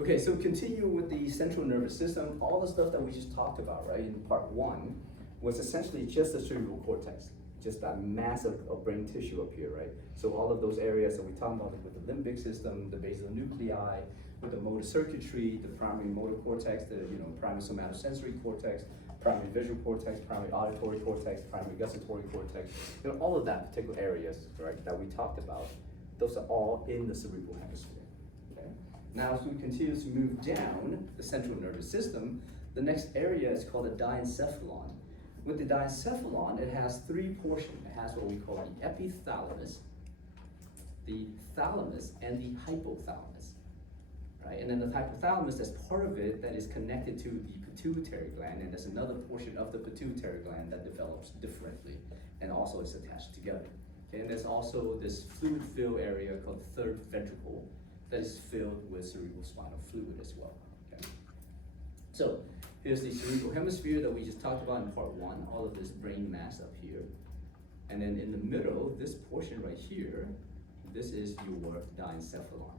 Okay, so continue with the central nervous system. All the stuff that we just talked about, right, in part one, was essentially just the cerebral cortex, just that mass of brain tissue up here, right? So all of those areas that we talked about with the limbic system, the basal nuclei, with the motor circuitry, the primary motor cortex, the primary somatosensory cortex, primary visual cortex, primary auditory cortex, primary gustatory cortex, all of that particular areas, right, that we talked about, those are all in the cerebral hemisphere. Okay? Now, as we continue to move down the central nervous system, the next area is called the diencephalon. With the diencephalon, it has three portions. It has what we call the epithalamus, the thalamus, and the hypothalamus. Right? And then the hypothalamus, as part of it, that is connected to the pituitary gland, and there's another portion of the pituitary gland that develops differently, and also is attached together. Okay? And there's also this fluid-filled area called the third ventricle that is filled with cerebrospinal fluid as well. Okay? So here's the cerebral hemisphere that we just talked about in part one, all of this brain mass up here. And then in the middle, this portion right here, this is your diencephalon.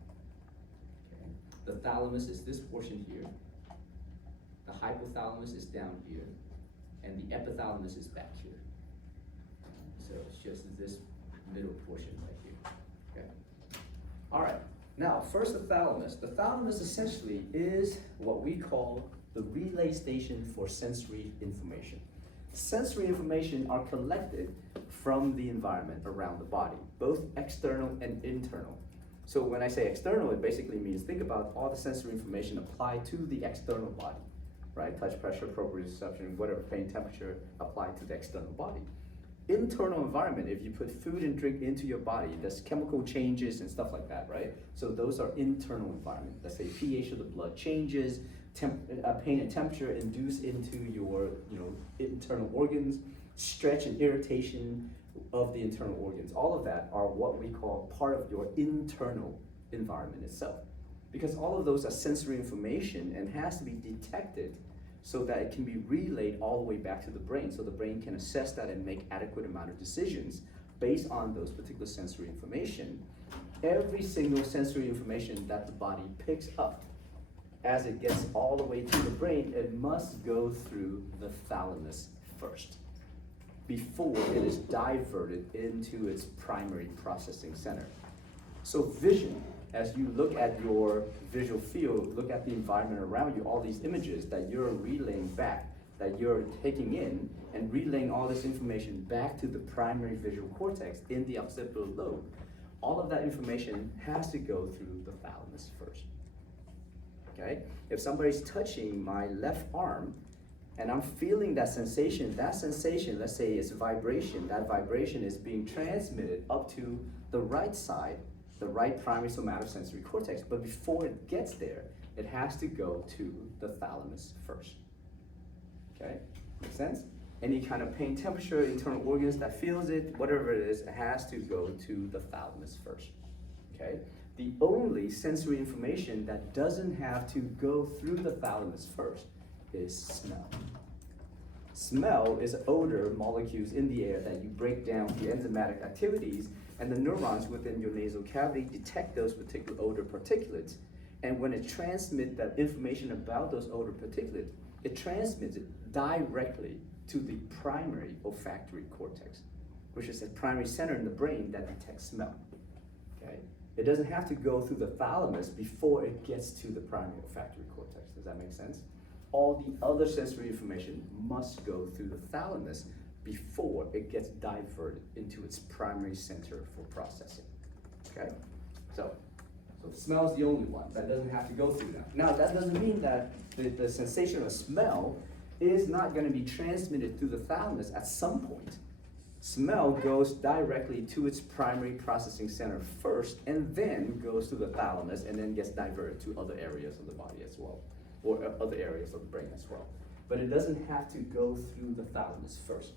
The thalamus is this portion here, the hypothalamus is down here, and the epithalamus is back here. So it's just this middle portion right here. Okay. All right. Now, first the thalamus. The thalamus essentially is what we call the relay station for sensory information. Sensory information are collected from the environment around the body, both external and internal. So when I say external, it basically means think about all the sensory information applied to the external body, right? Touch, pressure, proprioception, whatever, pain, temperature, applied to the external body. Internal environment, if you put food and drink into your body, there's chemical changes and stuff like that, right? So those are internal environment. Let's say pH of the blood changes, pain and temperature induced into your internal organs, stretch and irritation of the internal organs. All of that are what we call part of your internal environment itself. Because all of those are sensory information and has to be detected so that it can be relayed all the way back to the brain, so the brain can assess that and make adequate amount of decisions based on those particular sensory information. Every single sensory information that the body picks up, as it gets all the way to the brain, it must go through the thalamus first, before it is diverted into its primary processing center. So vision, as you look at your visual field, look at the environment around you, all these images that you're relaying back, that you're taking in, and relaying all this information back to the primary visual cortex in the occipital lobe, all of that information has to go through the thalamus first. Okay? If somebody's touching my left arm, and I'm feeling that sensation, let's say it's vibration, that vibration is being transmitted up to the right side, the right primary somatosensory cortex, but before it gets there, it has to go to the thalamus first. Okay, make sense? Any kind of pain, temperature, internal organs that feels it, whatever it is, it has to go to the thalamus first. Okay, the only sensory information that doesn't have to go through the thalamus first is smell. Smell is odor molecules in the air that you break down the enzymatic activities, and the neurons within your nasal cavity detect those particular odor particulates. And when it transmits that information about those odor particulates, it transmits it directly to the primary olfactory cortex, which is a primary center in the brain that detects smell. Okay? It doesn't have to go through the thalamus before it gets to the primary olfactory cortex. Does that make sense? All the other sensory information must go through the thalamus before it gets diverted into its primary center for processing. Okay? So smell is the only one that doesn't have to go through that. Now, that doesn't mean that the sensation of smell is not going to be transmitted through the thalamus at some point. Smell goes directly to its primary processing center first, and then goes to the thalamus, and then gets diverted to other areas of the body as well, or other areas of the brain as well. But it doesn't have to go through the thalamus first.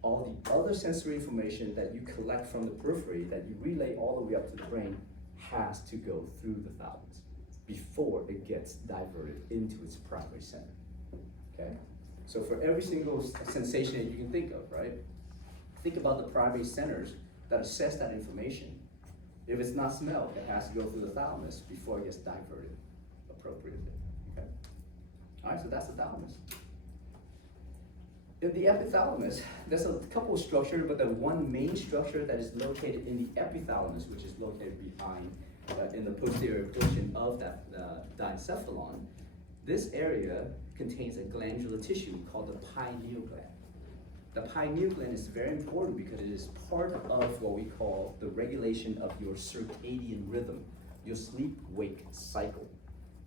All the other sensory information that you collect from the periphery, that you relay all the way up to the brain, has to go through the thalamus before it gets diverted into its primary center. Okay? So for every single sensation that you can think of, right? Think about the primary centers that assess that information. If it's not smell, it has to go through the thalamus before it gets diverted appropriately, okay? All right, so that's the thalamus. In the epithalamus, there's a couple of structures, but the one main structure that is located in the epithalamus, which is located behind, in the posterior portion of that diencephalon, this area contains a glandular tissue called the pineal gland. The pineal gland is very important because it is part of what we call the regulation of your circadian rhythm, your sleep-wake cycle.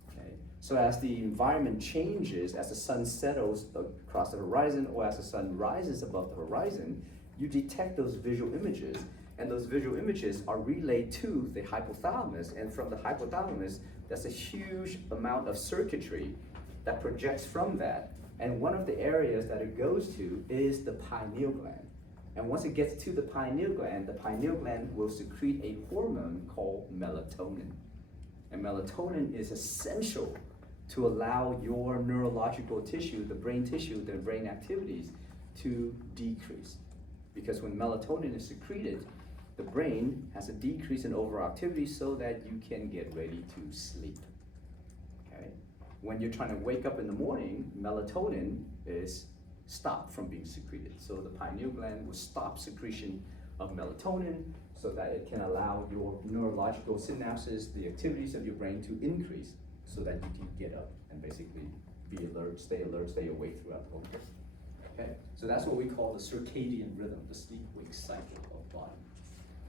Okay? So as the environment changes, as the sun settles across the horizon or as the sun rises above the horizon, you detect those visual images, and those visual images are relayed to the hypothalamus, and from the hypothalamus, there's a huge amount of circuitry that projects from that. And one of the areas that it goes to is the pineal gland. And once it gets to the pineal gland will secrete a hormone called melatonin. And melatonin is essential to allow your neurological tissue, the brain activities, to decrease. Because when melatonin is secreted, the brain has a decrease in overall activity so that you can get ready to sleep. Okay? When you're trying to wake up in the morning, melatonin is stopped from being secreted. So the pineal gland will stop secretion of melatonin so that it can allow your neurological synapses, the activities of your brain to increase so that you can get up and basically be alert, stay awake throughout the whole day. Okay? So that's what we call the circadian rhythm, the sleep-wake cycle of the body.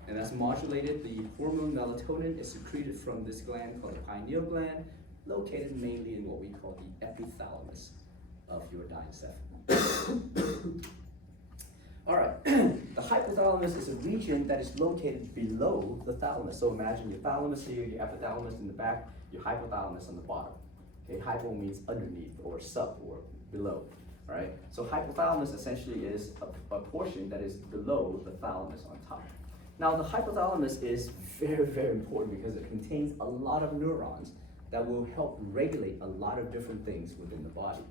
And that's modulated. The hormone melatonin is secreted from this gland called the pineal gland, located mainly in what we call the epithalamus of your diencephalon. All right, the hypothalamus is a region that is located below the thalamus. So imagine your thalamus here, your epithalamus in the back, your hypothalamus on the bottom. Okay, hypo means underneath or sub or below. All right, so hypothalamus essentially is a portion that is below the thalamus on top. Now the hypothalamus is very, very important because it contains a lot of neurons that will help regulate a lot of different things within the body.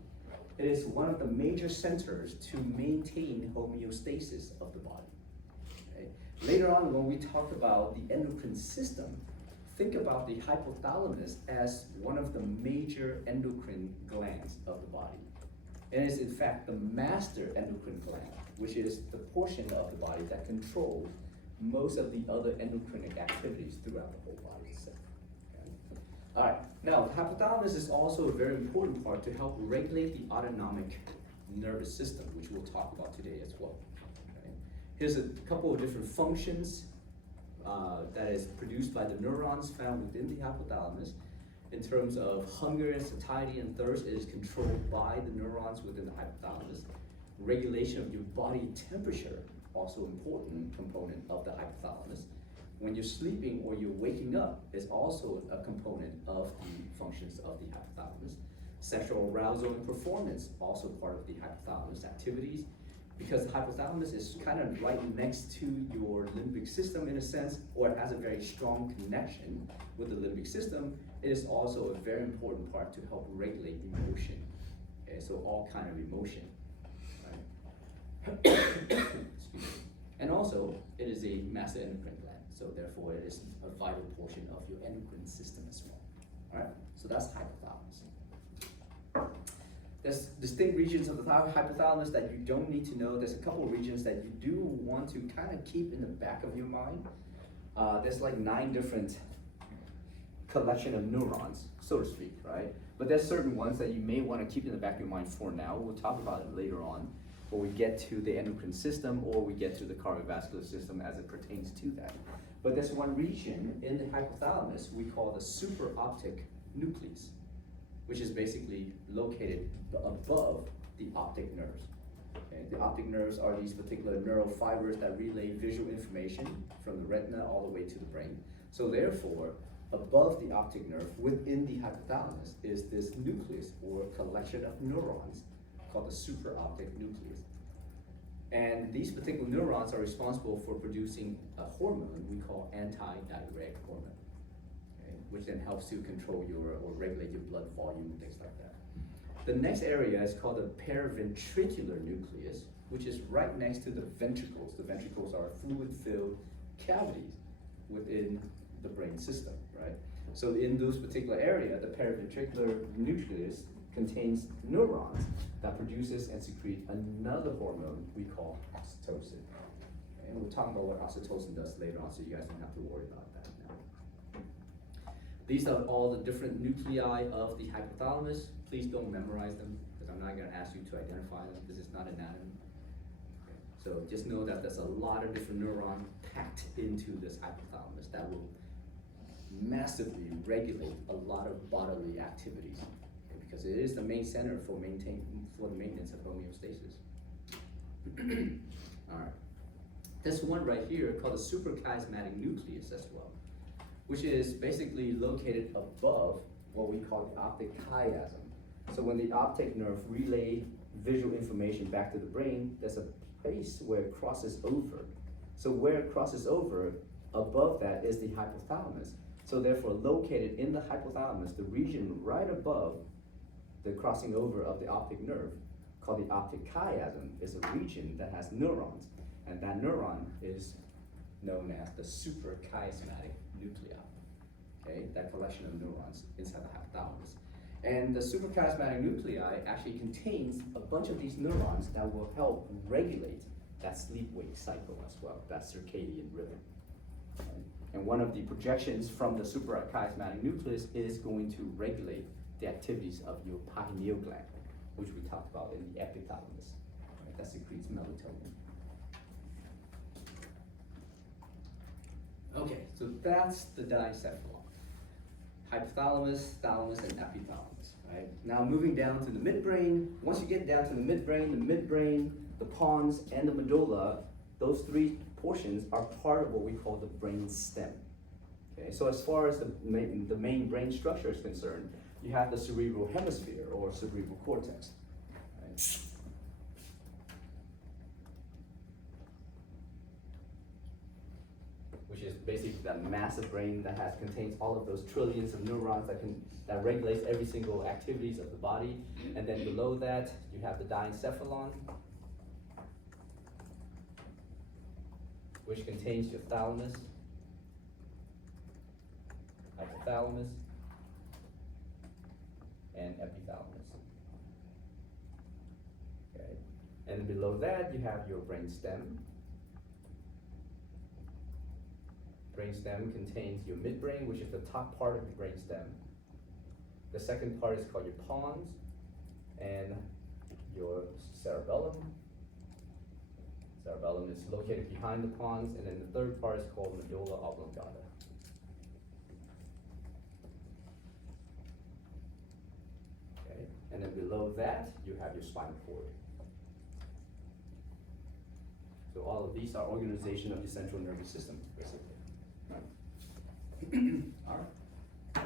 It is one of the major centers to maintain homeostasis of the body. Okay? Later on, when we talk about the endocrine system, think about the hypothalamus as one of the major endocrine glands of the body. And it's in fact the master endocrine gland, which is the portion of the body that controls most of the other endocrine activities throughout the whole body itself. Okay? All right, now the hypothalamus is also a very important part to help regulate the autonomic nervous system, which we'll talk about today as well. Okay? Here's a couple of different functions that is produced by the neurons found within the hypothalamus. In terms of hunger and satiety and thirst, it is controlled by the neurons within the hypothalamus. Regulation of your body temperature, also important component of the hypothalamus. When you're sleeping or you're waking up is also a component of the functions of the hypothalamus. Sexual arousal and performance, also part of the hypothalamus activities. Because the hypothalamus is kind of right next to your limbic system in a sense, or it has a very strong connection with the limbic system, it is also a very important part to help regulate emotion. Okay, so all kind of emotion. Right? And also, it is a master endocrine gland, so therefore it is a vital portion of your endocrine system as well. All right, so that's hypothalamus. There's distinct regions of the hypothalamus that you don't need to know. There's a couple of regions that you do want to kind of keep in the back of your mind. There's like 9 different collection of neurons, so to speak, right? But there's certain ones that you may want to keep in the back of your mind for now. We'll talk about it later on, when we get to the endocrine system or we get to the cardiovascular system as it pertains to that. But there's one region in the hypothalamus we call the supraoptic nucleus, which is basically located above the optic nerves. Okay? The optic nerves are these particular neural fibers that relay visual information from the retina all the way to the brain. So therefore, above the optic nerve, within the hypothalamus, is this nucleus or collection of neurons called the supraoptic nucleus. And these particular neurons are responsible for producing a hormone we call antidiuretic hormone, okay, which then helps to control your or regulate your blood volume and things like that. The next area is called the paraventricular nucleus, which is right next to the ventricles. The ventricles are fluid-filled cavities within the brain system, right? So in those particular area, the paraventricular nucleus contains neurons that produces and secrete another hormone we call oxytocin. And we'll talk about what oxytocin does later on, so you guys don't have to worry about that now. These are all the different nuclei of the hypothalamus. Please don't memorize them, because I'm not gonna ask you to identify them, because it's not anatomy. Okay. So just know that there's a lot of different neurons packed into this hypothalamus that will massively regulate a lot of bodily activities, okay, because it is the main center for the maintenance of homeostasis. All right. This one right here called the suprachiasmatic nucleus as well, which is basically located above what we call the optic chiasm. So when the optic nerve relay visual information back to the brain, there's a place where it crosses over. So where it crosses over, above that is the hypothalamus. So therefore, located in the hypothalamus, the region right above the crossing over of the optic nerve, called the optic chiasm, is a region that has neurons. And that neuron is known as the suprachiasmatic nuclei. Okay, that collection of neurons inside the hypothalamus. And the suprachiasmatic nuclei actually contains a bunch of these neurons that will help regulate that sleep-wake cycle as well, that circadian rhythm. And one of the projections from the suprachiasmatic nucleus is going to regulate the activities of your pineal gland, which we talked about in the epithalamus, right, that secretes melatonin. Okay, so that's the diencephalon. Hypothalamus, thalamus, and epithalamus, right? Now moving down to the midbrain. Once you get down to the midbrain, the pons, and the medulla, those three portions are part of what we call the brain stem. Okay, so as far as the main brain structure is concerned, you have the cerebral hemisphere or cerebral cortex. Right? Which is basically that massive brain that contains all of those trillions of neurons that regulates every single activities of the body. And then below that, you have the diencephalon, which contains your thalamus, hypothalamus, and epithalamus. Okay, and then below that you have your brainstem. Brainstem contains your midbrain, which is the top part of the brainstem. The second part is called your pons, and your cerebellum. Cerebellum is located behind the pons, and then the third part is called medulla oblongata. Okay, and then below that, you have your spinal cord. So all of these are organization of the central nervous system, basically. All right.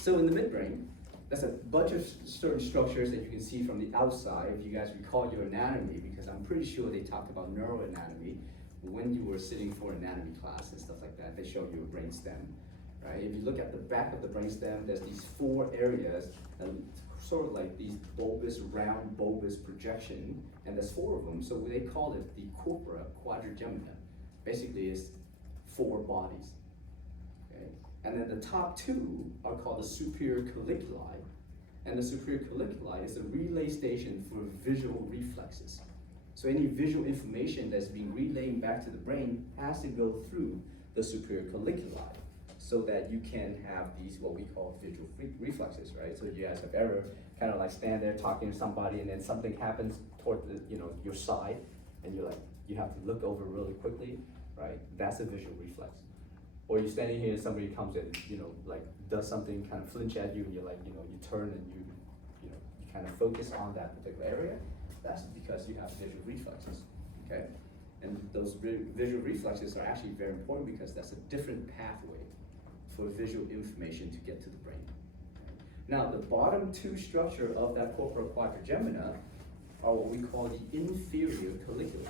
So in the midbrain, that's a bunch of certain structures that you can see from the outside. If you guys recall your anatomy, because I'm pretty sure they talked about neuroanatomy when you were sitting for anatomy class and stuff like that. They showed you a brain stem, right? If you look at the back of the brain stem, there's these four areas, sort of like these round bulbous projection, and there's four of them. So they call it the corpora quadrigemina. Basically, it's four bodies. Okay? And then the top two are called the superior colliculi, and the superior colliculi is a relay station for visual reflexes. So any visual information that's being relayed back to the brain has to go through the superior colliculi, so that you can have these what we call visual reflexes, right? So you guys have ever kind of like stand there talking to somebody, and then something happens toward the, your side, and you have to look over really quickly, right? That's a visual reflex. Or you're standing here and somebody comes in, does something, kind of flinch at you, and you're like, you turn and you kind of focus on that particular area. That's because you have visual reflexes, okay? And those visual reflexes are actually very important because that's a different pathway for visual information to get to the brain. Now, the bottom two structure of that corpora quadrigemina are what we call the inferior colliculi.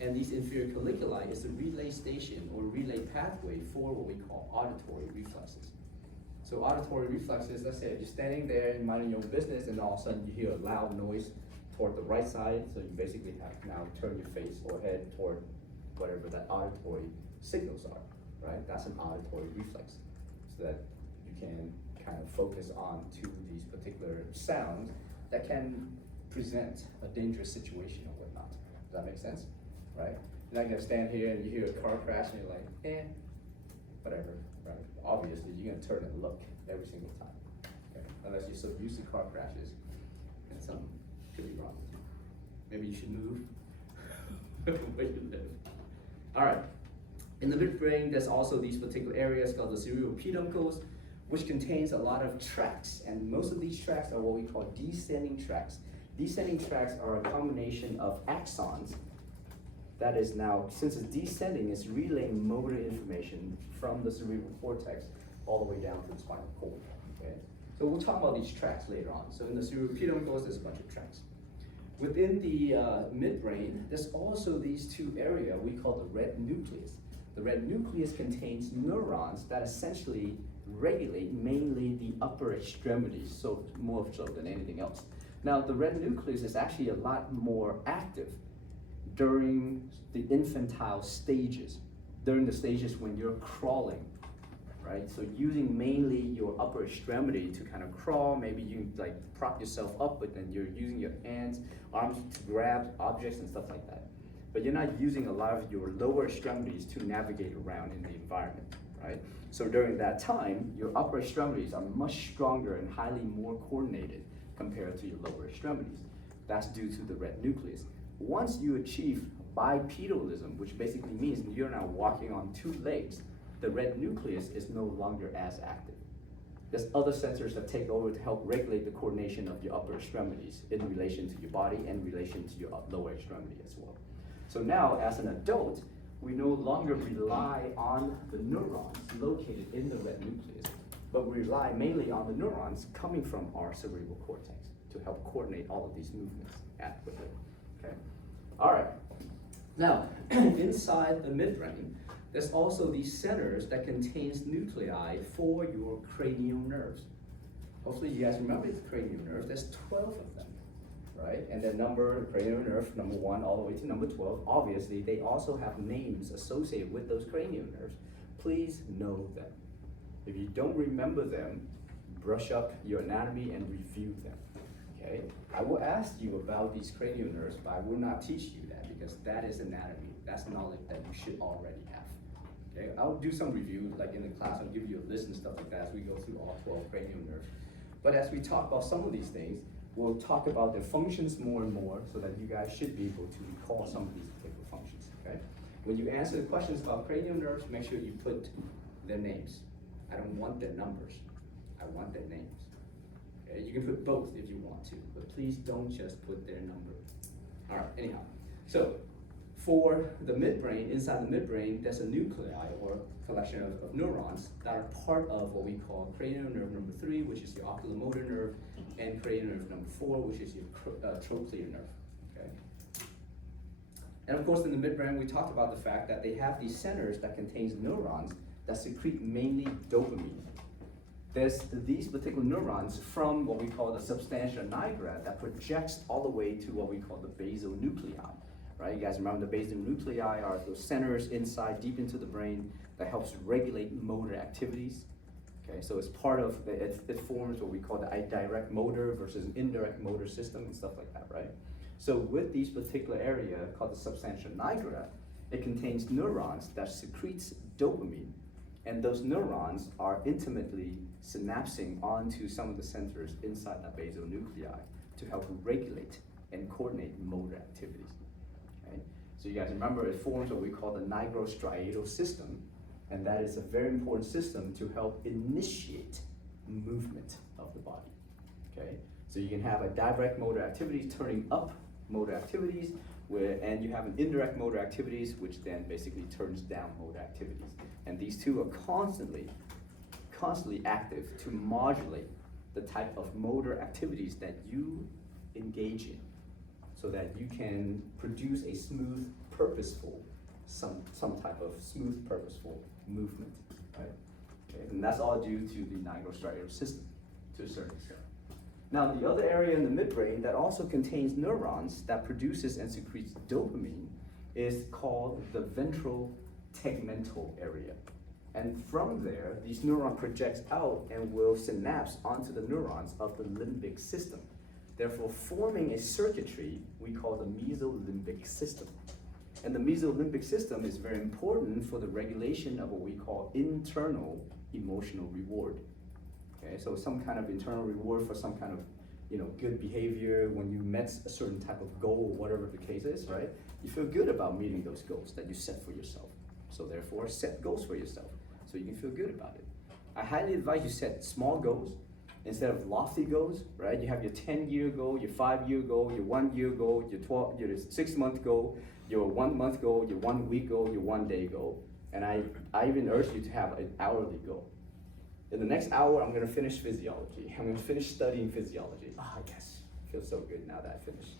And these inferior colliculi is a relay station or relay pathway for what we call auditory reflexes. So auditory reflexes, let's say if you're standing there and minding your own business, and all of a sudden you hear a loud noise toward the right side, so you basically have to now turn your face or head toward whatever that auditory signals are, right? That's an auditory reflex. So that can kind of focus on to these particular sounds that can present a dangerous situation or whatnot. Does that make sense? Right? You're not gonna stand here and you hear a car crash and you're like, whatever, right? Obviously, you're gonna turn and look every single time, okay? Unless you're so used to car crashes and something could be wrong with you. Maybe you should move where you live. All right. In the midbrain, there's also these particular areas called the cerebral peduncles, which contains a lot of tracts, and most of these tracts are what we call descending tracts. Descending tracts are a combination of axons that is now, since it's descending, it's relaying motor information from the cerebral cortex all the way down to the spinal cord, okay? So we'll talk about these tracts later on. So in the cerebral peduncles, there's a bunch of tracts. Within the midbrain, there's also these two areas we call the red nucleus. The red nucleus contains neurons that essentially regulate mainly the upper extremities, so more so than anything else. Now, the red nucleus is actually a lot more active during the infantile stages, during the stages when you're crawling, right? So using mainly your upper extremity to kind of crawl, maybe you like prop yourself up, but then you're using your hands, arms to grab objects and stuff like that. But you're not using a lot of your lower extremities to navigate around in the environment, right? So during that time, your upper extremities are much stronger and highly more coordinated compared to your lower extremities. That's due to the red nucleus. Once you achieve bipedalism, which basically means you're now walking on two legs, the red nucleus is no longer as active. There's other sensors that take over to help regulate the coordination of your upper extremities in relation to your body and in relation to your lower extremity as well. So now, as an adult, we no longer rely on the neurons located in the red nucleus, but we rely mainly on the neurons coming from our cerebral cortex to help coordinate all of these movements adequately, okay? All right, now, inside the midbrain, there's also these centers that contains nuclei for your cranial nerves. Hopefully you guys remember the cranial nerves, there's 12 of them. Right? And the number, cranial nerve, number 1 all the way to number 12, obviously they also have names associated with those cranial nerves. Please know them. If you don't remember them, brush up your anatomy and review them, okay? I will ask you about these cranial nerves, but I will not teach you that because that is anatomy. That's knowledge that you should already have, okay? I'll do some review, like in the class, I'll give you a list and stuff like that as we go through all 12 cranial nerves. But as we talk about some of these things, we'll talk about their functions more and more so that you guys should be able to recall some of these particular functions, okay? When you answer the questions about cranial nerves, make sure you put their names. I don't want their numbers. I want their names. Okay? You can put both if you want to, but please don't just put their number. All right, anyhow. So for the midbrain, inside the midbrain, there's a nuclei or collection of neurons that are part of what we call cranial nerve number 3, which is your oculomotor nerve, and cranial nerve number 4, which is your trochlear nerve, okay? And of course, in the midbrain, we talked about the fact that they have these centers that contains neurons that secrete mainly dopamine. There's these particular neurons from what we call the substantia nigra that projects all the way to what we call the basal nuclei, right? You guys remember the basal nuclei are those centers inside, deep into the brain that helps regulate motor activities. Okay, so it's part of, it forms what we call the direct motor versus an indirect motor system and stuff like that, right? So with these particular area called the substantia nigra, it contains neurons that secretes dopamine, and those neurons are intimately synapsing onto some of the centers inside the basal nuclei to help regulate and coordinate motor activities, okay? So you guys remember it forms what we call the nigrostriatal system, and that is a very important system to help initiate movement of the body, okay? So you can have a direct motor activities turning up motor activities, and you have an indirect motor activities, which then basically turns down motor activities. And these two are constantly active to modulate the type of motor activities that you engage in so that you can produce a smooth, purposeful, some type of smooth, purposeful movement, right? Okay, and that's all due to the nigrostriatal system to a certain extent. Now, the other area in the midbrain that also contains neurons that produces and secretes dopamine is called the ventral tegmental area. And from there, these neuron projects out and will synapse onto the neurons of the limbic system, therefore forming a circuitry we call the mesolimbic system. And the mesolimbic system is very important for the regulation of what we call internal emotional reward. Okay, so some kind of internal reward for some kind of good behavior when you met a certain type of goal, or whatever the case is, right? You feel good about meeting those goals that you set for yourself. So therefore, set goals for yourself so you can feel good about it. I highly advise you set small goals instead of lofty goals, right? You have your 10-year goal, your 5-year goal, your 1-year goal, your 6-month goal, your 1-month goal, your 1-week goal, your 1-day goal. And I even urge you to have an hourly goal. In the next hour, I'm gonna finish physiology. I'm gonna finish studying physiology. Yes, feels so good now that I finished.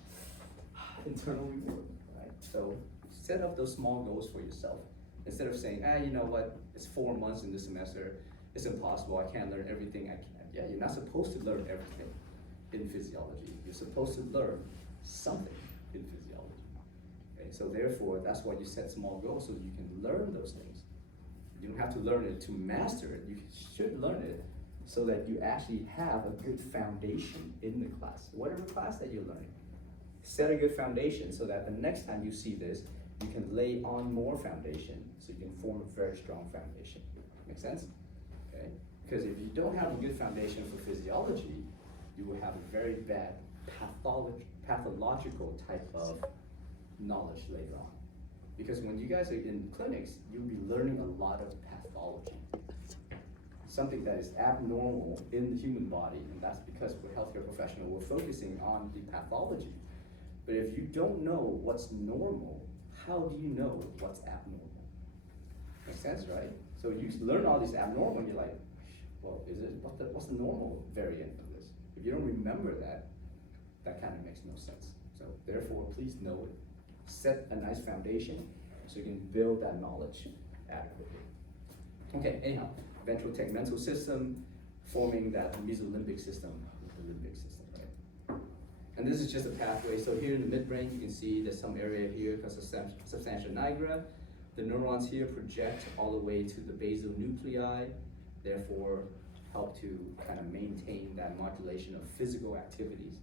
Internal reward, right? So set up those small goals for yourself. Instead of saying, you know what, it's 4 months in this semester, it's impossible, I can't learn everything I can. Yeah, you're not supposed to learn everything in physiology. You're supposed to learn something in physiology. Okay, so therefore, that's why you set small goals, so you can learn those things. You don't have to learn it to master it. You should learn it so that you actually have a good foundation in the class, whatever class that you're learning. Set a good foundation so that the next time you see this, you can lay on more foundation so you can form a very strong foundation. Make sense? Okay? Because if you don't have a good foundation for physiology, you will have a very bad pathological type of knowledge later on. Because when you guys are in clinics, you'll be learning a lot of pathology. Something that is abnormal in the human body, and that's because we're healthcare professionals, we're focusing on the pathology. But if you don't know what's normal, how do you know what's abnormal? Makes sense, right? So you learn all these abnormal, and you're like, well, what's the normal variant of this? If you don't remember that, that kind of makes no sense. So therefore, please know it. Set a nice foundation so you can build that knowledge adequately. Okay, anyhow, ventral tegmental system forming that mesolimbic system with the limbic system, right? And this is just a pathway. So here in the midbrain, you can see there's some area here called substantia nigra. The neurons here project all the way to the basal nuclei, therefore help to kind of maintain that modulation of physical activities,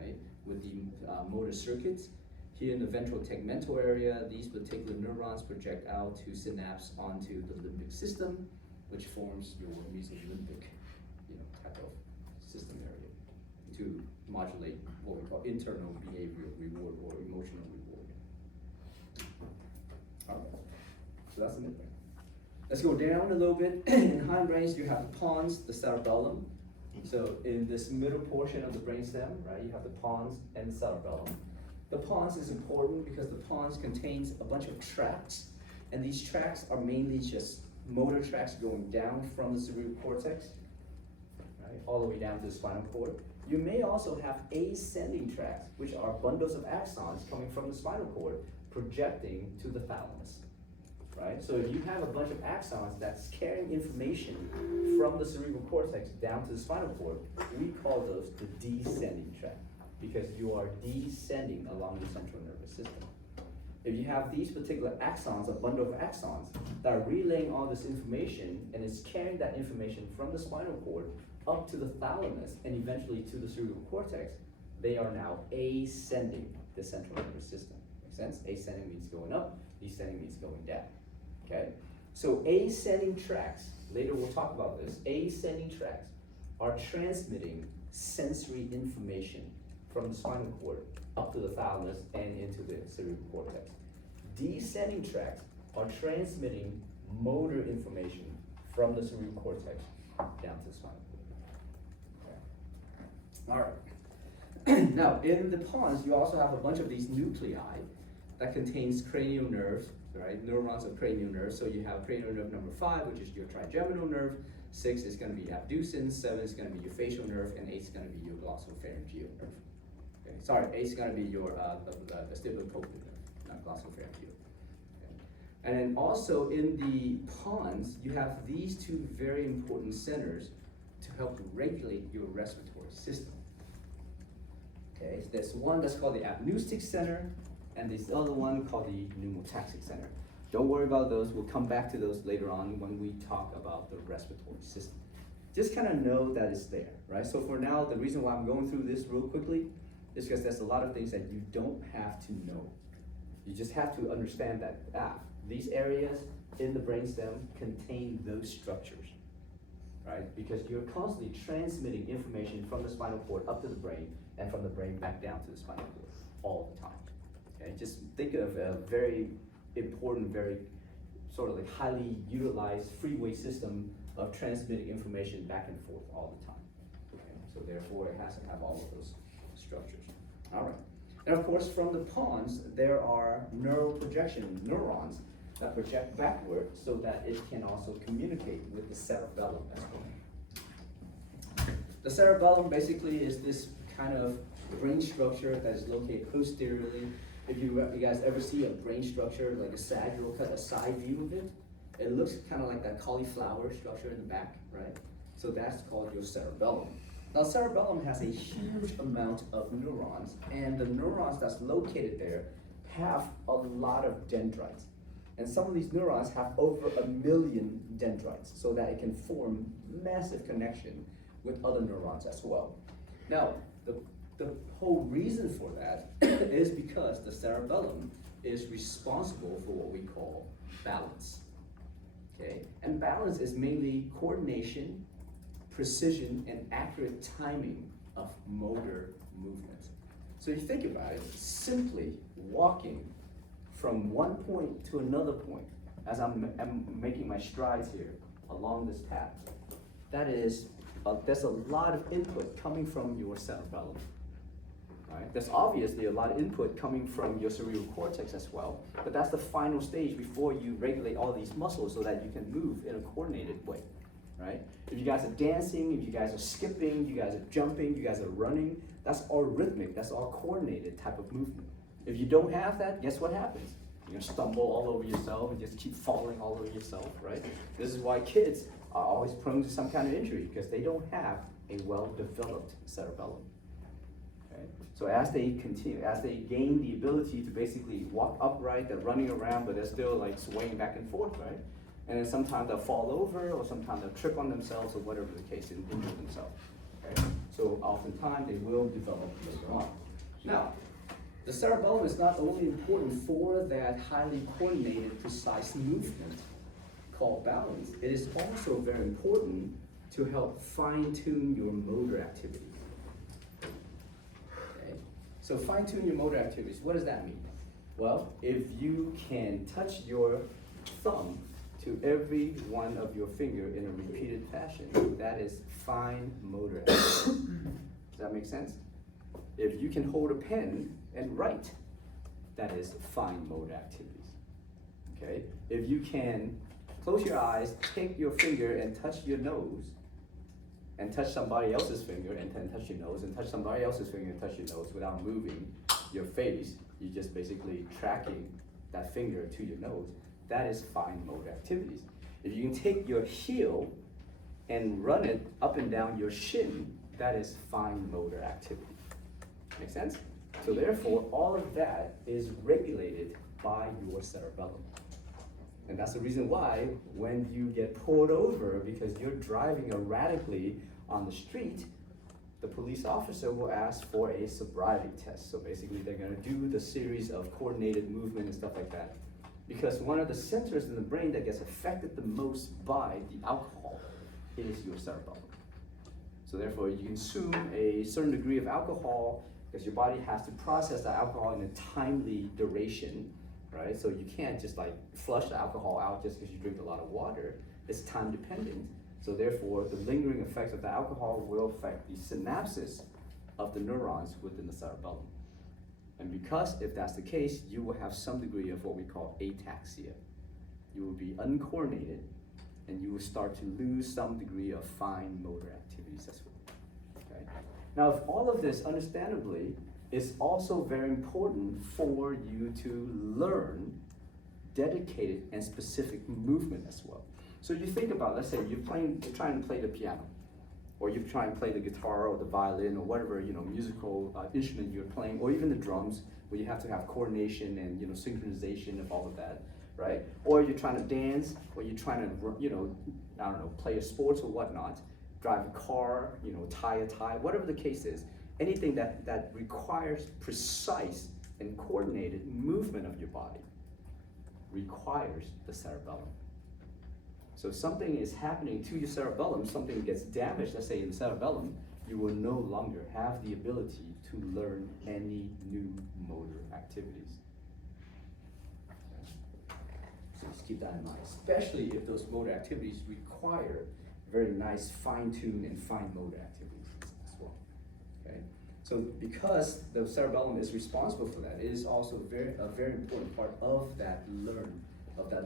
right? With the motor circuits. Here in the ventral tegmental area, these particular neurons project out to synapse onto the limbic system, which forms your mesolimbic, type of system area to modulate what we call internal behavioral reward or emotional reward. All right, so that's the midbrain. Let's go down a little bit. In hindbrains, you have the pons, the cerebellum. So in this middle portion of the brainstem, right, you have the pons and the cerebellum. The pons is important because the pons contains a bunch of tracts, and these tracts are mainly just motor tracts going down from the cerebral cortex, right, all the way down to the spinal cord. You may also have ascending tracts, which are bundles of axons coming from the spinal cord, projecting to the thalamus, right? So if you have a bunch of axons that's carrying information from the cerebral cortex down to the spinal cord, we call those the descending tract, because you are descending along the central nervous system. If you have these particular axons, a bundle of axons, that are relaying all this information and is carrying that information from the spinal cord up to the thalamus and eventually to the cerebral cortex, they are now ascending the central nervous system. Make sense? Ascending means going up, descending means going down. Okay? So ascending tracts, later we'll talk about this, ascending tracts are transmitting sensory information from the spinal cord up to the thalamus and into the cerebral cortex. Descending tracts are transmitting motor information from the cerebral cortex down to the spinal cord. Okay. All right. Now, in the pons, you also have a bunch of these nuclei that contains cranial nerves, right? Neurons of cranial nerves. So you have cranial nerve number 5, which is your trigeminal nerve. 6 is going to be abducens. 7 is going to be your facial nerve, and 8 is going to be your glossopharyngeal nerve. Okay. Sorry, 8 is going to be your the vestibulocochlear nerve, not glossopharyngeal. Okay. And then also in the pons, you have these 2 very important centers to help regulate your respiratory system. Okay, so there's one that's called the apneustic center, and this other one called the pneumotaxic center. Don't worry about those, we'll come back to those later on when we talk about the respiratory system. Just kind of know that it's there, right? So for now, the reason why I'm going through this real quickly is because there's a lot of things that you don't have to know. You just have to understand that, these areas in the brainstem contain those structures, right? Because you're constantly transmitting information from the spinal cord up to the brain and from the brain back down to the spinal cord all the time, okay? Just think of a very important, very sort of like highly utilized freeway system of transmitting information back and forth all the time, okay? So therefore, it has to have all of those structures. All right, and of course, from the pons, there are neural projection neurons that project backward so that it can also communicate with the cerebellum as well. The cerebellum basically is this kind of brain structure that is located posteriorly. If you guys ever see a brain structure, like a sagittal cut, a side view of it, it looks kind of like that cauliflower structure in the back, right? So that's called your cerebellum. Now, cerebellum has a huge amount of neurons, and the neurons that's located there have a lot of dendrites. And some of these neurons have over 1 million dendrites, so that it can form massive connection with other neurons as well. Now, the whole reason for that is because the cerebellum is responsible for what we call balance, okay? And balance is mainly coordination, precision, and accurate timing of motor movement. So you think about it, simply walking from one point to another point, as I'm making my strides here along this path, that is, there's a lot of input coming from your cerebellum, right? There's obviously a lot of input coming from your cerebral cortex as well, but that's the final stage before you regulate all these muscles so that you can move in a coordinated way, right? If you guys are dancing, if you guys are skipping, you guys are jumping, you guys are running, that's all rhythmic, that's all coordinated type of movement. If you don't have that, guess what happens? You're gonna stumble all over yourself and just keep falling all over yourself, right? This is why kids are always prone to some kind of injury, because they don't have a well-developed cerebellum. Okay? So as they continue, as they gain the ability to basically walk upright, they're running around, but they're still like swaying back and forth, right? And then sometimes they'll fall over, or sometimes they'll trip on themselves, or whatever the case, and injure themselves. Okay? So oftentimes they will develop later on. Now, the cerebellum is not only important for that highly coordinated, precise movement called balance, it is also very important to help fine-tune your motor activities. Okay? So fine-tune your motor activities, what does that mean? Well, if you can touch your thumb to every one of your finger in a repeated fashion, that is fine motor activity. Does that make sense? If you can hold a pen and write, that is fine motor activities, okay? If you can close your eyes, take your finger and touch your nose, and touch somebody else's finger, and then touch your nose, and touch somebody else's finger and touch your nose without moving your face, you're just basically tracking that finger to your nose, that is fine motor activities. If you can take your heel and run it up and down your shin, that is fine motor activity. Make sense? So therefore, all of that is regulated by your cerebellum. And that's the reason why when you get pulled over because you're driving erratically on the street, the police officer will ask for a sobriety test. So basically they're gonna do the series of coordinated movement and stuff like that. Because one of the centers in the brain that gets affected the most by the alcohol is your cerebellum. So therefore, you consume a certain degree of alcohol because your body has to process the alcohol in a timely duration, right? So you can't just like flush the alcohol out just because you drink a lot of water. It's time dependent. So therefore, the lingering effects of the alcohol will affect the synapses of the neurons within the cerebellum. And because if that's the case, you will have some degree of what we call ataxia. You will be uncoordinated and you will start to lose some degree of fine motor activities as well, okay? Now, if all of this, understandably, is also very important for you to learn dedicated and specific movement as well. So you think about, let's say you're trying to play the piano, or you're trying to play the guitar or the violin or whatever, musical instrument you're playing, or even the drums, where you have to have coordination and synchronization of all of that, right? Or you're trying to dance, or you're trying to, you know, I don't know, play a sports or whatnot, drive a car, you know, tie a tie, whatever the case is, anything that requires precise and coordinated movement of your body requires the cerebellum. So if something is happening to your cerebellum, something gets damaged, let's say in the cerebellum, you will no longer have the ability to learn any new motor activities. So just keep that in mind, especially if those motor activities require very nice fine-tuned and fine motor activities as well. Okay? So because the cerebellum is responsible for that, it is also a very important part of that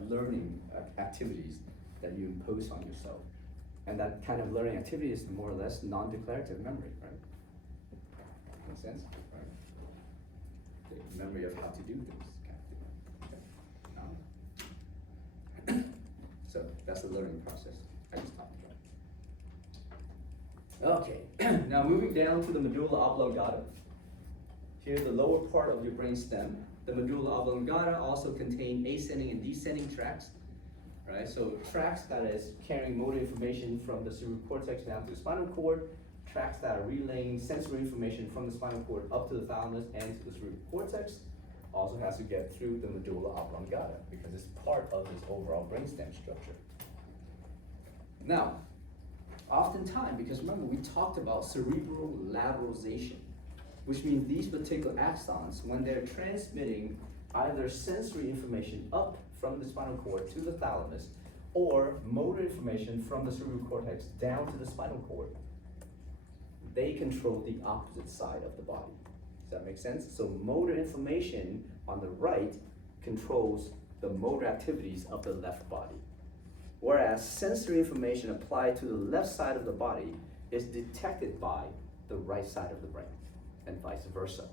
learning activities that you impose on yourself. And that kind of learning activity is more or less non-declarative memory, right? Make sense? Right? The memory of how to do things, kind of thing. So that's the learning process I just talked about. Okay, now moving down to the medulla oblongata. Here's the lower part of your brain stem. The medulla oblongata also contain ascending and descending tracts. Right, so tracts that is carrying motor information from the cerebral cortex down to the spinal cord, tracts that are relaying sensory information from the spinal cord up to the thalamus and to the cerebral cortex, also has to get through the medulla oblongata because it's part of this overall brainstem structure. Now, oftentimes, because remember we talked about cerebral lateralization, which means these particular axons, when they're transmitting either sensory information up from the spinal cord to the thalamus, or motor information from the cerebral cortex down to the spinal cord, they control the opposite side of the body. Does that make sense? So motor information on the right controls the motor activities of the left body, whereas sensory information applied to the left side of the body is detected by the right side of the brain, and vice versa.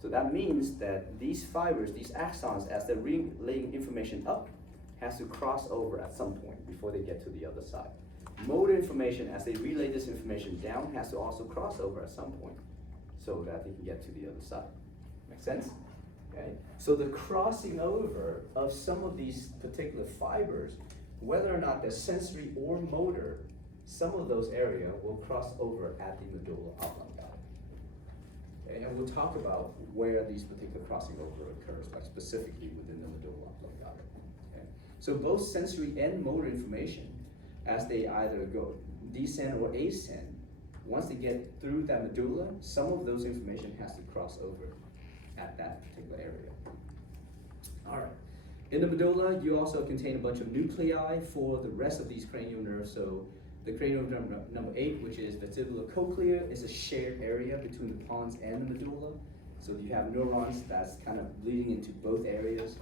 So that means that these fibers, these axons, as they're relaying information up, has to cross over at some point before they get to the other side. Motor information, as they relay this information down, has to also cross over at some point so that they can get to the other side. Make sense? Okay. So the crossing over of some of these particular fibers, whether or not they're sensory or motor, some of those areas will cross over at the medulla oblongata. Okay, and we'll talk about where these particular crossing over occurs, like specifically within the medulla oblongata. Okay? So both sensory and motor information, as they either go descend or ascend, once they get through that medulla, some of those information has to cross over at that particular area. All right. In the medulla, you also contain a bunch of nuclei for the rest of these cranial nerves. So the cranial nerve number 8, which is vestibulocochlear, is a shared area between the pons and the medulla. So you have neurons that's kind of leading into both areas,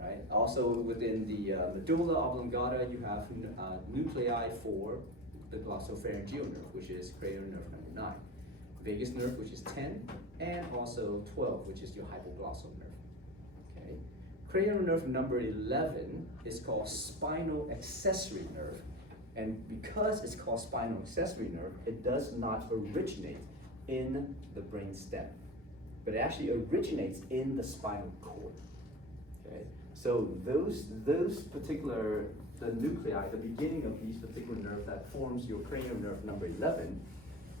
right? Also within the medulla oblongata, you have nuclei for the glossopharyngeal nerve, which is cranial nerve number 9. Vagus nerve, which is 10, and also 12, which is your hypoglossal nerve. Okay. Cranial nerve number 11 is called spinal accessory nerve. And because it's called spinal accessory nerve, it does not originate in the brain stem, but it actually originates in the spinal cord. Okay, so those particular, the nuclei, the beginning of these particular nerves that forms your cranial nerve number 11,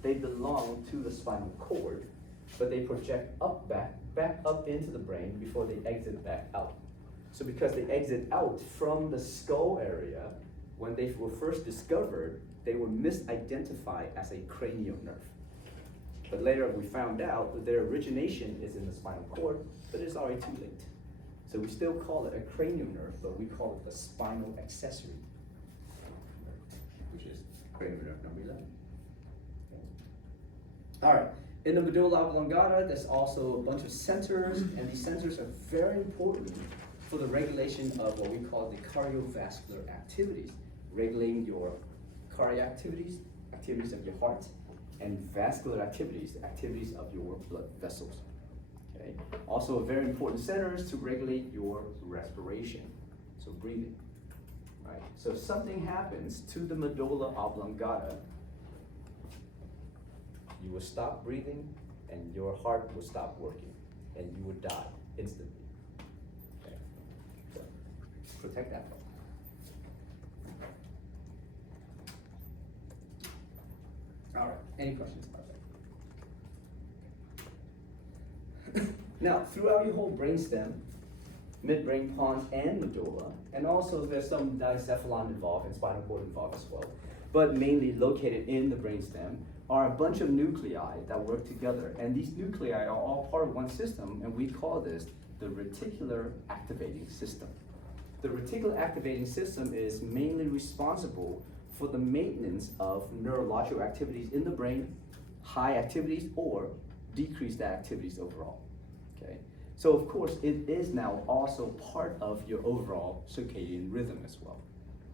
they belong to the spinal cord, but they project up back up into the brain before they exit back out. So because they exit out from the skull area, when they were first discovered, they were misidentified as a cranial nerve. But later we found out that their origination is in the spinal cord, but it's already too late. So we still call it a cranial nerve, but we call it the spinal accessory nerve, which is cranial nerve number 11. Okay. All right, in the medulla oblongata, there's also a bunch of sensors, and these sensors are very important for the regulation of what we call the cardiovascular activities, regulating your cardiac activities, activities of your heart, and vascular activities, activities of your blood vessels. Okay. Also, a very important center is to regulate your respiration, so breathing. Right. So if something happens to the medulla oblongata, you will stop breathing, and your heart will stop working, and you will die instantly. Okay. So, protect that. All right, any questions about that? Now, throughout your whole brainstem, midbrain, pons, and medulla, and also there's some diencephalon involved and spinal cord involved as well, but mainly located in the brainstem, are a bunch of nuclei that work together. And these nuclei are all part of one system, and we call this the reticular activating system. The reticular activating system is mainly responsible for the maintenance of neurological activities in the brain, high activities or decreased activities overall, okay? So of course, it is now also part of your overall circadian rhythm as well.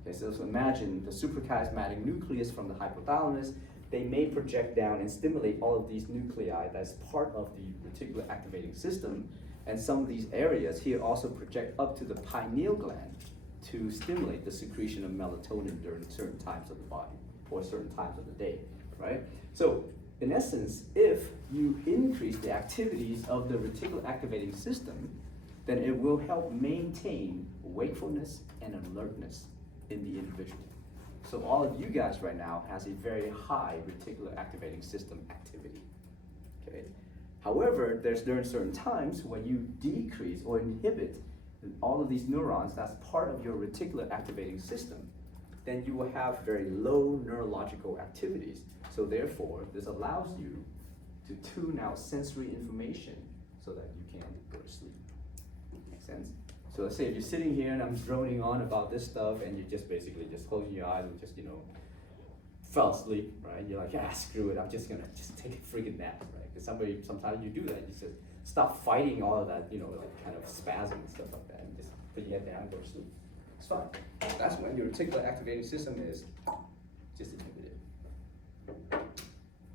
Okay, so imagine the suprachiasmatic nucleus from the hypothalamus, they may project down and stimulate all of these nuclei that's part of the reticular activating system, and some of these areas here also project up to the pineal gland to stimulate the secretion of melatonin during certain times of the body or certain times of the day, right? So in essence, if you increase the activities of the reticular activating system, then it will help maintain wakefulness and alertness in the individual. So all of you guys right now has a very high reticular activating system activity, okay? However, during certain times when you decrease or inhibit all of these neurons that's part of your reticular activating system, then you will have very low neurological activities. So therefore, this allows you to tune out sensory information so that you can go to sleep. Make sense? So let's say if you're sitting here and I'm droning on about this stuff and you just basically just closing your eyes and just, you know, fell asleep, right? You're like, ah, screw it, I'm just gonna take a freaking nap, right? Because sometimes you do that, you just stop fighting all of that, you know, like kind of spasm and stuff like that, and just put your head down and go to sleep. It's fine. That's when your reticular activating system is just inhibited.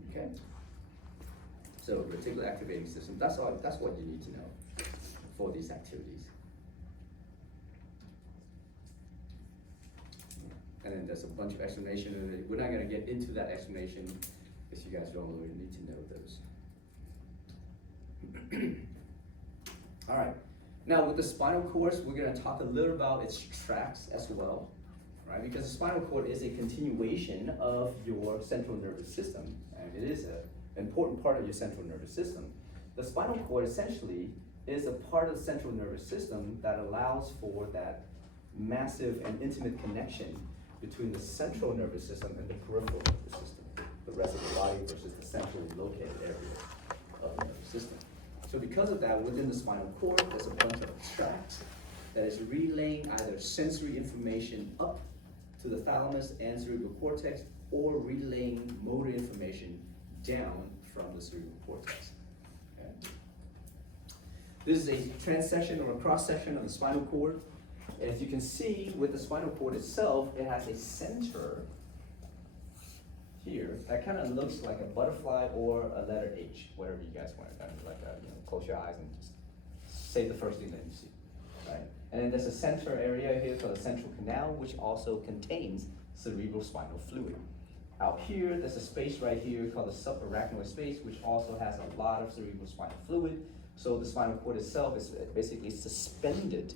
Okay? So reticular activating system, that's what you need to know for these activities. And then there's a bunch of explanation, and we're not gonna get into that explanation because you guys don't really need to know those. All right, now with the spinal cord, we're gonna talk a little about its tracts as well, right? Because the spinal cord is a continuation of your central nervous system, and it is an important part of your central nervous system. The spinal cord essentially is a part of the central nervous system that allows for that massive and intimate connection between the central nervous system and the peripheral nervous system, the rest of the body versus the centrally located area of the nervous system. So because of that, within the spinal cord, there's a bunch of tracts that is relaying either sensory information up to the thalamus and cerebral cortex, or relaying motor information down from the cerebral cortex. Okay. This is a transsection or a cross-section of the spinal cord. And as you can see, with the spinal cord itself, it has a center here that kind of looks like a butterfly or a letter H, whatever you guys want to kind of like, close your eyes and just say the first thing that you see, right? And then there's a center area here called the central canal, which also contains cerebral spinal fluid. Out here, there's a space right here called the subarachnoid space, which also has a lot of cerebral spinal fluid. So the spinal cord itself is basically suspended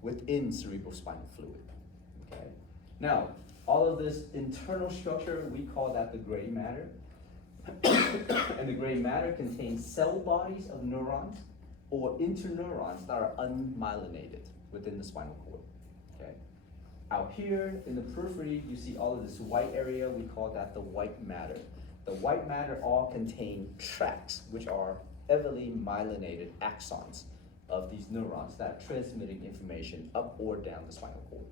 within cerebral spinal fluid, okay? Now, all of this internal structure, we call that the gray matter. And the gray matter contains cell bodies of neurons or interneurons that are unmyelinated within the spinal cord, okay? Out here in the periphery, you see all of this white area, we call that the white matter. The white matter all contain tracts, which are heavily myelinated axons of these neurons that are transmitting information up or down the spinal cord,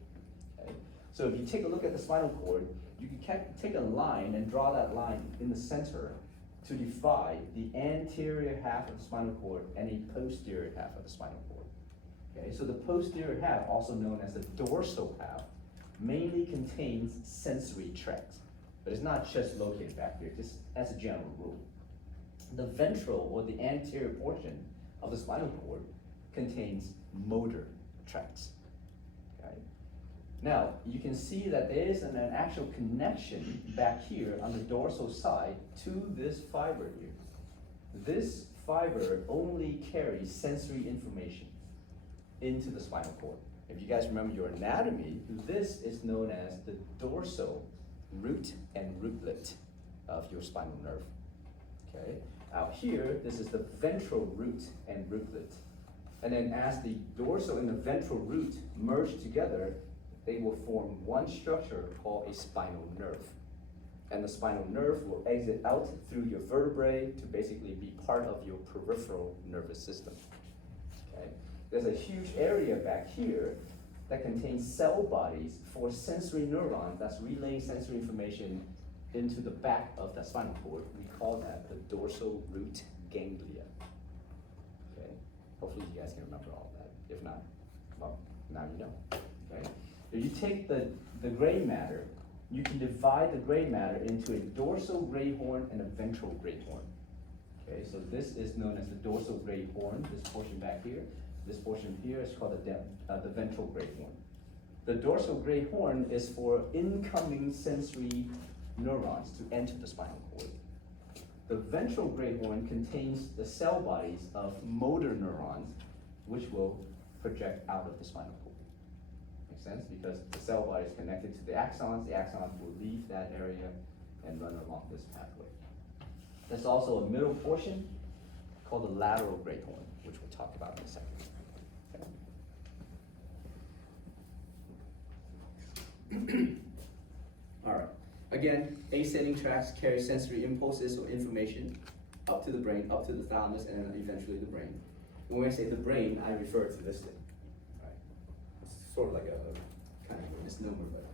okay? So if you take a look at the spinal cord, you can take a line and draw that line in the center to divide the anterior half of the spinal cord and a posterior half of the spinal cord, okay? So the posterior half, also known as the dorsal half, mainly contains sensory tracts, but it's not just located back here, just as a general rule. The ventral, or the anterior portion of the spinal cord, contains motor tracts, okay? Now, you can see that there is an actual connection back here on the dorsal side to this fiber here. This fiber only carries sensory information into the spinal cord. If you guys remember your anatomy, this is known as the dorsal root and rootlet of your spinal nerve. Okay. Out here, this is the ventral root and rootlet. And then as the dorsal and the ventral root merge together, they will form one structure called a spinal nerve. And the spinal nerve will exit out through your vertebrae to basically be part of your peripheral nervous system. Okay? There's a huge area back here that contains cell bodies for sensory neurons that's relaying sensory information into the back of the spinal cord. We call that the dorsal root ganglia. Okay? Hopefully you guys can remember all that. If not, well, now you know. Okay? If you take the gray matter, you can divide the gray matter into a dorsal gray horn and a ventral gray horn. Okay, so this is known as the dorsal gray horn, this portion back here. This portion here is called the ventral gray horn. The dorsal gray horn is for incoming sensory neurons to enter the spinal cord. The ventral gray horn contains the cell bodies of motor neurons, which will project out of the spinal cord. Makes sense? Because the cell body is connected to the axons will leave that area and run along this pathway. There's also a middle portion called the lateral gray horn, which we'll talk about in a second. Okay. All right. Again, ascending tracts carry sensory impulses or information up to the brain, up to the thalamus, and then eventually the brain. When I say the brain, I refer to this thing. Right? It's sort of like a kind of a misnomer, but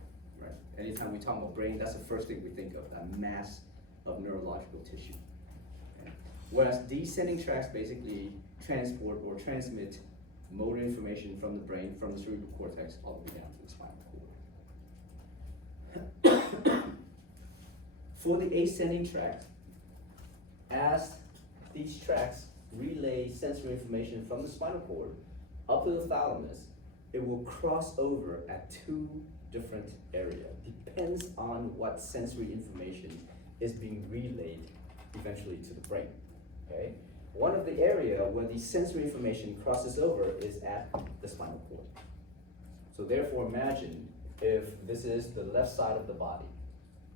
right. Anytime we talk about brain, that's the first thing we think of, that mass of neurological tissue. Okay? Whereas descending tracts basically transport or transmit motor information from the brain, from the cerebral cortex, all the way down to the spinal cord. For the ascending tract, as these tracts relay sensory information from the spinal cord up to the thalamus, it will cross over at two different areas. Depends on what sensory information is being relayed eventually to the brain. Okay? One of the area where the sensory information crosses over is at the spinal cord. So therefore, imagine if this is the left side of the body,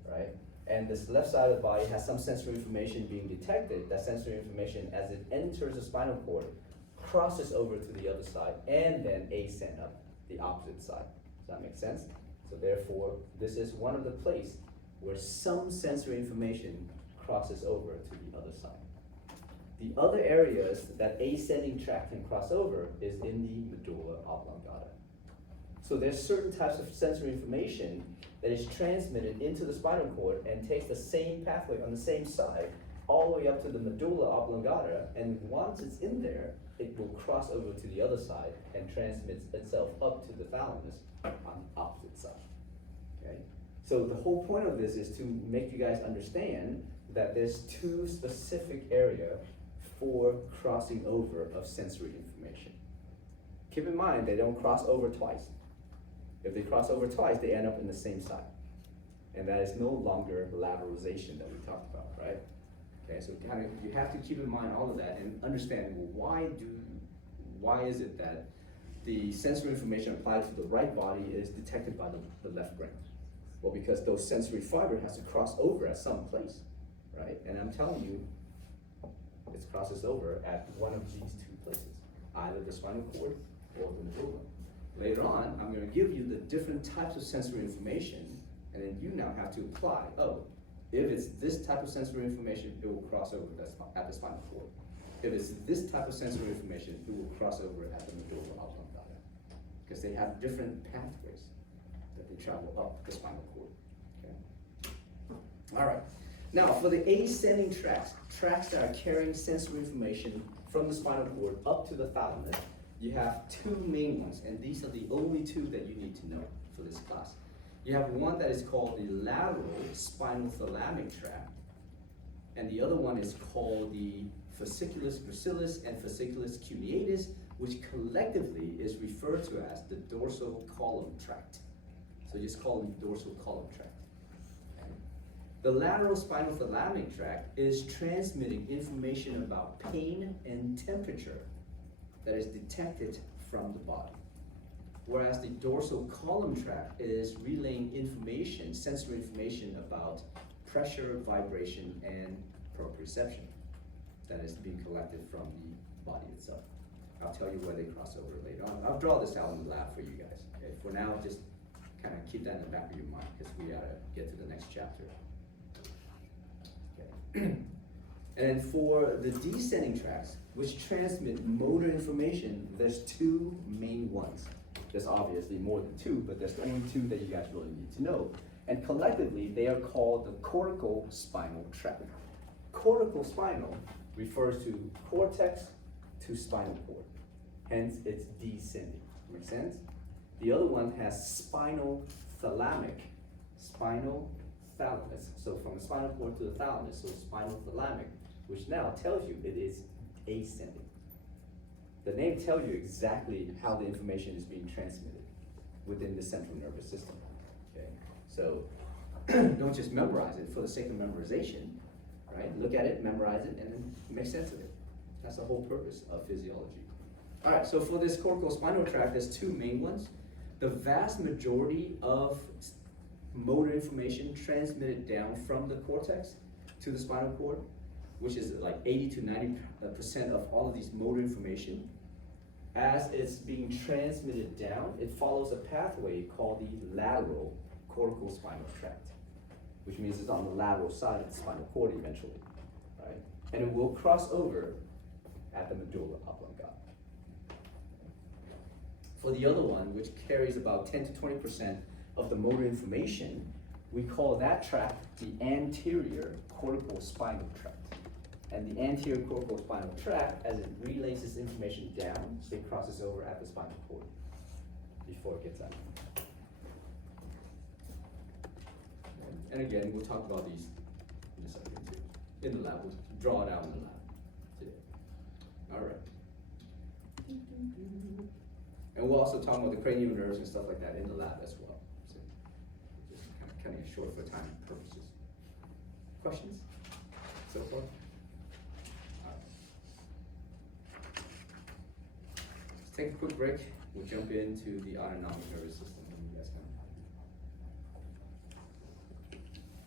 right? And this left side of the body has some sensory information being detected. That sensory information, as it enters the spinal cord, crosses over to the other side and then ascend up the opposite side. Does that make sense? So therefore, this is one of the places where some sensory information crosses over to the other side. The other areas that ascending tract can cross over is in the medulla oblongata. So there's certain types of sensory information that is transmitted into the spinal cord and takes the same pathway on the same side all the way up to the medulla oblongata, and once it's in there, it will cross over to the other side and transmits itself up to the thalamus on the opposite side. Okay? So the whole point of this is to make you guys understand that there's two specific areas for crossing over of sensory information. Keep in mind, they don't cross over twice. If they cross over twice, they end up in the same side. And that is no longer lateralization that we talked about, right? Okay, so kind of you have to keep in mind all of that and understand, well, why is it that the sensory information applied to the right body is detected by the left brain? Well, because those sensory fiber has to cross over at some place, right? And I'm telling you, it crosses over at one of these two places, either the spinal cord or the medulla. Later on, I'm going to give you the different types of sensory information, and then you now have to apply, oh, if it's this type of sensory information, it will cross over at the spinal cord. If it's this type of sensory information, it will cross over at the medulla oblongata. Because they have different pathways that they travel up the spinal cord. Okay? All right. Now, for the ascending tracts that are carrying sensory information from the spinal cord up to the thalamus, you have two main ones, and these are the only two that you need to know for this class. You have one that is called the lateral spinothalamic tract, and the other one is called the fasciculus gracilis and fasciculus cuneatus, which collectively is referred to as the dorsal column tract. So just call them dorsal column tract. Okay. The lateral spinothalamic tract is transmitting information about pain and temperature that is detected from the body. whereas the dorsal column tract is relaying information, sensory information about pressure, vibration, and proprioception that is being collected from the body itself. I'll tell you where they cross over later on. I'll draw this out in the lab for you guys. Okay? For now, just kind of keep that in the back of your mind because we gotta get to the next chapter. Okay. And then for the descending tracts, which transmit motor information, there's two main ones. There's obviously more than two, but there's only two that you guys really need to know. And collectively, they are called the cortical spinal tract. Cortical spinal refers to cortex to spinal cord. Hence, it's descending. Make sense? The other one has spinal thalamic. Spinal thalamus. So from the spinal cord to the thalamus, so spinal thalamic, which now tells you it is ascending. The name tells you exactly how the information is being transmitted within the central nervous system. Okay? So don't just memorize it for the sake of memorization, right? Look at it, memorize it, and then make sense of it. That's the whole purpose of physiology. All right, so for this cortical spinal tract, there's two main ones. The vast majority of motor information transmitted down from the cortex to the spinal cord, which is like 80 to 90% of all of these motor information. As it's being transmitted down, it follows a pathway called the lateral cortical spinal tract, which means it's on the lateral side of the spinal cord eventually, right? And it will cross over at the medulla oblongata. For the other one, which carries about 10 to 20% of the motor information, we call that tract the anterior cortical spinal tract. And the anterior cortical spinal tract, as it relays this information down, it crosses over at the spinal cord before it gets out. And again, we'll talk about these in a second too. In the lab, we'll draw it out in the lab today. All right. And we'll also talk about the cranial nerves and stuff like that in the lab as well. So just kind of short for time purposes. Questions so far? Let's take a quick break. We'll jump into the autonomic nervous system when you guys come.